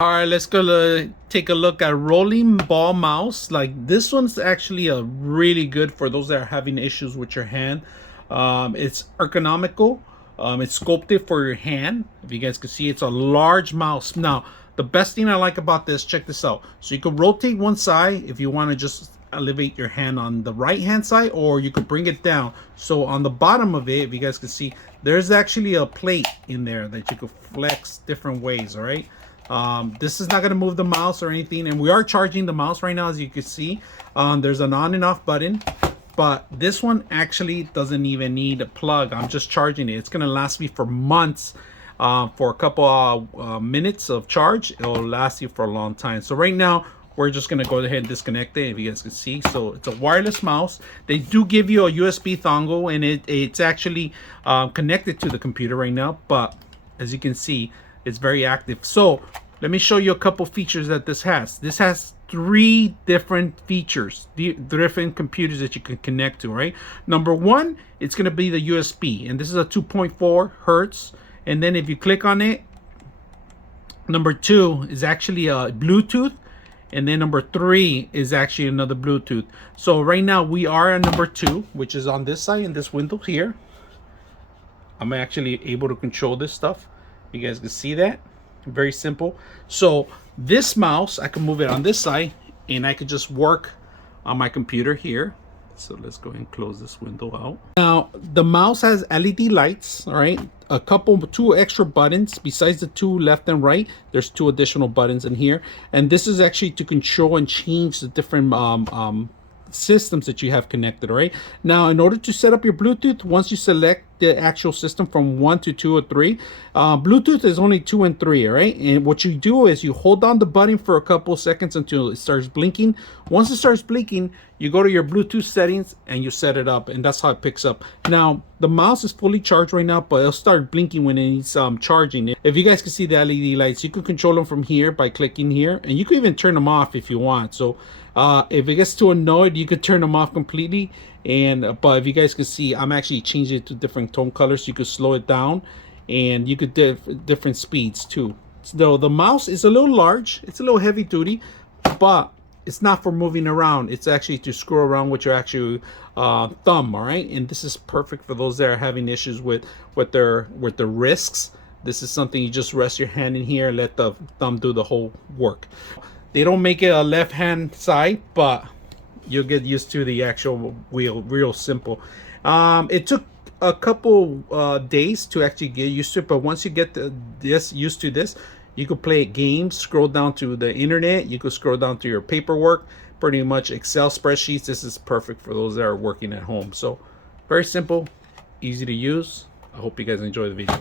All right, let's go take a look at rolling ball mouse. Like this one's actually a really good for those that are having issues with your hand. It's ergonomical. It's sculpted for your hand. If you guys can see, it's a large mouse. Now, the best thing I like about this, check this out. So you can rotate one side if you want to just elevate your hand on the right hand side, or you could bring it down. So on the bottom of it, if you guys can see, there's actually a plate in there that you could flex different ways. All right. This is not going to move the mouse or anything, and we are charging the mouse right now, as you can see. There's an on and off button, but this one actually doesn't even need a plug. I'm just charging it. It's going to last me for months. For a couple minutes of charge, it'll last you for a long time. So right now we're just going to go ahead and disconnect it, if you guys can see. So it's a wireless mouse. They do give you a USB dongle, and it's actually connected to the computer right now, but as you can see, it's very active. So let me show you a couple features that this has. This has 3 different features, different computers that you can connect to, right? Number one, it's going to be the USB, and this is a 2.4 hertz. And then if you click on it, number 2 is actually a Bluetooth, and then number 3 is actually another Bluetooth. So right now we are at number 2, which is on this side in this window here. I'm actually able to control this stuff. You guys can see that. Very simple. So this mouse, I can move it on this side, and I could just work on my computer here. So let's go ahead and close this window out. Now the mouse has LED lights, all right? Two extra buttons besides the 2 left and right. There's 2 additional buttons in here, and this is actually to control and change the different systems that you have connected. All right, now in order to set up your Bluetooth, once you select the actual system from 1 to 2 or 3, Bluetooth is only 2 and 3. All right, and what you do is you hold down the button for a couple seconds until it starts blinking. Once it starts blinking, you go to your Bluetooth settings and you set it up, and that's how it picks up. Now the mouse is fully charged right now, but it'll start blinking when it needs charging. If you guys can see the LED lights, you can control them from here by clicking here, and you can even turn them off if you want. So if it gets too annoyed, you could turn them off completely. And but if you guys can see, I'm actually changing it to different tone colors. You could slow it down, and you could different speeds too. So the mouse is a little large, it's a little heavy duty, but it's not for moving around. It's actually to scroll around with your actual thumb. All right, and this is perfect for those that are having issues with their wrists. This is something you just rest your hand in here, let the thumb do the whole work. They don't make it a left hand side, but you'll get used to the actual wheel. Real simple. It took a couple days to actually get used to it, but once you get used to this, you could play games, scroll down to the internet, you could scroll down to your paperwork, pretty much Excel spreadsheets. This is perfect for those that are working at home. So very simple, easy to use. I hope you guys enjoy the video.